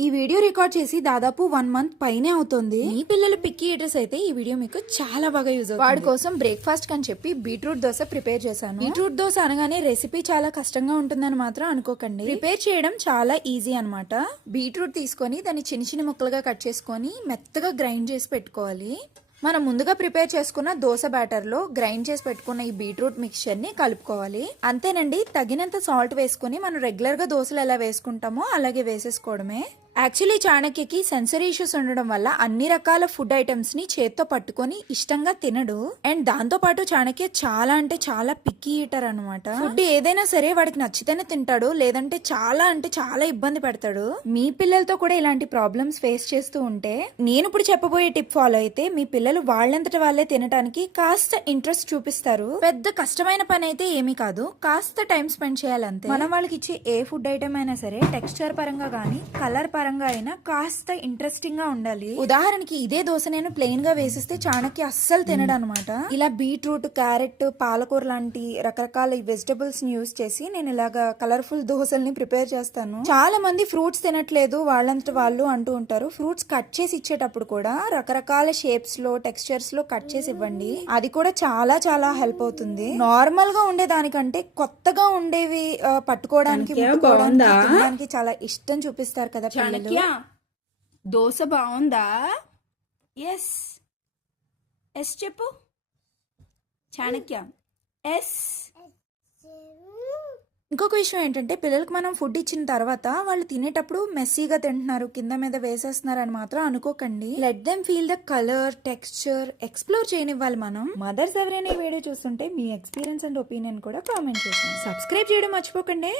ఈ video record చేసి దాదాపు 1 మంత్ పైనే అవుతుంది. మీ పిల్లలు పిక్కీ ఈటర్స్ అయితే ఈ వీడియో మీకు చాలా బాగా యూజ్ అవుతుంది. వాడి కోసం బ్రేక్ఫాస్ట్ కని చెప్పి బీట్రూట్ దోశ ప్రిపేర్ చేశాను. బీట్రూట్ దోశ అనగానే రెసిపీ చాలా కష్టంగా ఉంటుందని మాత్రం అనుకోకండి. ప్రిపేర్ చేయడం చాలా ఈజీ అన్నమాట. బీట్రూట్ తీసుకొని దాన్ని చిన్న చిన్న ముక్కలుగా కట్ చేసుకొని మెత్తగా గ్రైండ్ చేసి పెట్టుకోవాలి. మనం ముందుగా ప్రిపేర్ చేసుకున్న దోశ బ్యాటర్ లో గ్రైండ్ చేసి పెట్టుకున్న ఈ బీట్రూట్ మిక్చర్ ని కలుపుకోవాలి. అంతేనండి, తగినంత సాల్ట్ వేసుకుని మనం రెగ్యులర్ గా దోశలు ఎలా వేసుకుంటామో అలాగే వేసేసుకోవడమే. యాక్చువల్లీ చాణక్యకి సెన్సరీ ఇష్యూస్ ఉండడం వల్ల అన్ని రకాల ఫుడ్ ఐటమ్స్ ని చేత్తో పట్టుకొని ఇష్టంగా తినడు. అండ్ దాంతో పాటు చాణక్య చాలా అంటే చాలా పిక్కీ ఈటర్ అనమాట. ఫుడ్ ఏదైనా సరే వాడికి నచ్చితేనే తింటాడు, లేదంటే చాలా ఇబ్బంది పెడతాడు. మీ పిల్లలతో కూడా ఇలాంటి ప్రాబ్లమ్స్ ఫేస్ చేస్తూ ఉంటే నేను ఇప్పుడు చెప్పబోయే టిప్ ఫాలో అయితే మీ పిల్లలు వాళ్ళంతట వాళ్ళే తినడానికి కాస్త ఇంట్రెస్ట్ చూపిస్తారు. పెద్ద కష్టమైన పని అయితే ఏమీ కాదు, కాస్త టైం స్పెండ్ చేయాలంతే. మనం వాళ్ళకి ఇచ్చే ఏ ఫుడ్ ఐటమ్ అయినా సరే టెక్స్చర్ పరంగా గానీ కలర్ పరంగా అయినా కాస్త ఇంట్రెస్టింగ్ గా ఉండాలి. ఉదాహరణకి ఇదే దోశ నేను ప్లెయిన్ గా వేసిస్తే చాణక్య అస్సలు తినడు అనమాట. ఇలా బీట్రూట్, క్యారెట్, పాలకూర లాంటి రకరకాల వెజిటబుల్స్ ని యూస్ చేసి నేను ఇలాగా కలర్ఫుల్ దోశల్ని ప్రిపేర్ చేస్తాను. చాలా మంది ఫ్రూట్స్ తినట్లేదు వాళ్ళంతట వాళ్ళు అంటూ ఉంటారు. ఫ్రూట్స్ కట్ చేసి ఇచ్చేటప్పుడు కూడా రకరకాల షేప్స్ లో, టెక్స్చర్స్ లో కట్ చేసి ఇవ్వండి. అది కూడా చాలా చాలా హెల్ప్ అవుతుంది. నార్మల్ గా ఉండే దానికంటే కొత్తగా ఉండేవి పట్టుకోవడానికి, తినడానికి చాలా ఇష్టం చూపిస్తారు కదా పిల్లలు. దోశ బాగుందా? ఎస్ ఎస్ చెప్పు చాణక్య. ఎస్. ఇంకొక విషయం ఏంటంటే పిల్లలకు మనం ఫుడ్ ఇచ్చిన తర్వాత వాళ్ళు తినేటప్పుడు మెస్సీగా తింటున్నారు, కింద మీద వేసేస్తున్నారు అని మాత్రం అనుకోకండి. Let them feel the colour, texture, explore చేయనివ్వాలి మనం. మదర్స్ ఎవరైనా వీడియో చూస్తుంటే మీ ఎక్స్పీరియన్స్ అండ్ ఒపీనియన్ కూడా కామెంట్ చేయండి. సబ్స్క్రైబ్ చేయడం మర్చిపోకండి.